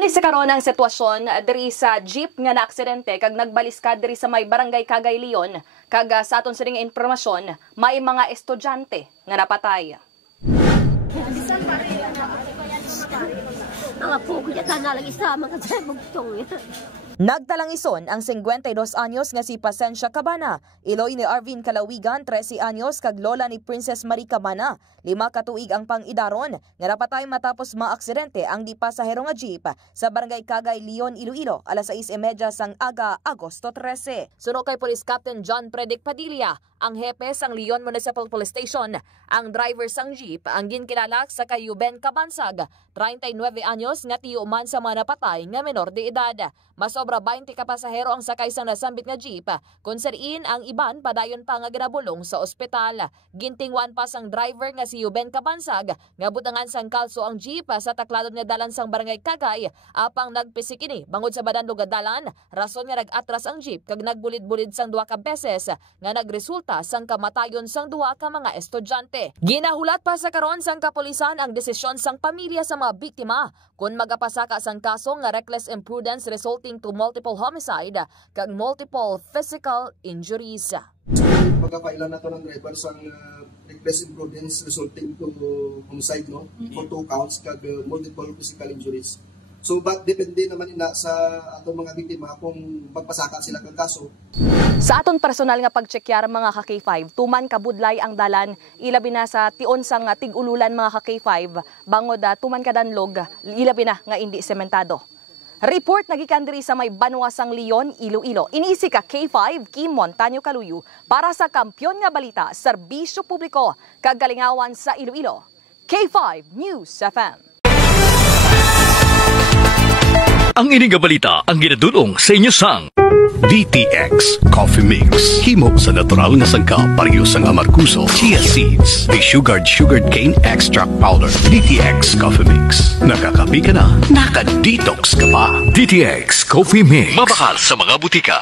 Mao ni sa karon ang sitwasyon diri sa jeep nga naaksidente kag nagbaliskad diri sa may barangay Cagay Leon kag sa aton sa nga impormasyon may mga estudyante nga napatay. Mga po ko yata nalang isama kasi bugtong. Nagtalang ison ang 52 anyos nga si Pasensya Cabana, iloy ni Arvin Calawigan, 13 anyos kag lola ni Princess Marie Cabana. 5 katuig ang pang-idaron nga napatay matapos maaksidente ang di pasahero nga jeep sa barangay Cagay Leon, Iloilo, alas 6:30 sang aga, Agosto 13. Suno kay Police Captain John Predic Padilla, ang hepe sang Leon Municipal Police Station, ang driver sang jeep ang ginkilalak sa kay Yuben Cabansag, 39 anyos nga tiyo man sa mga napatay nga menor de edad. Masobra 20 ka pasahero ang sakay sang nasambit nga jeep, kung sariin ang iban padayon pa nga ginabulong sa ospital. Gintingwan pa sang driver nga si Yuben Cabansag nga butangan sang kalso ang jeep sa takladon nga dalan sang barangay Cagay, apang nagpisik ini bangod sa badan lugad dalan, rason nga nag-atras ang jeep kag nagbulid-bulid sang 2 ka beses nga nagresulta sang kamatayon sang 2 ka mga estudyante. Ginahulat pa sa karon sang kapulisan ang desisyon sang pamilya sa mga biktima kung magapasaka sang kaso nga reckless imprudence resulting to multiple homicide kag multiple physical injuries. Pagkapailan na to ng driver sang reckless imprudence resulting to homicide, no? For 2 counts kag multiple physical injuries. So but depende naman ina sa atong mga biktima kung pagpasaka sila kag kaso. Sa aton personal nga pagtsekyar mga ka-K5, tuman kabudlay ang dalan, ilabi na sa tion sang tig-ululan mga ka-K5, bangod tuman kadanlog, ilabi na nga hindi sementado. Report nagikan diri sa may Banwasang Leon, Iloilo. Iniisi ka K5 Kim Montaño Caluyo para sa Kampyon nga Balita, Serbisyo Publiko, kagalingawan sa Iloilo. K5 News FM. Ang ining balita ang ginadulong sa inyo sang DTX Coffee Mix. Himo sa natural nga sangka pareho sang amarkuso, chia seeds, sugared cane extract powder. DTX Coffee Mix. Nakakapi ka na, naka-detox ka pa. DTX Coffee Mix. Mabakal sa mga butika.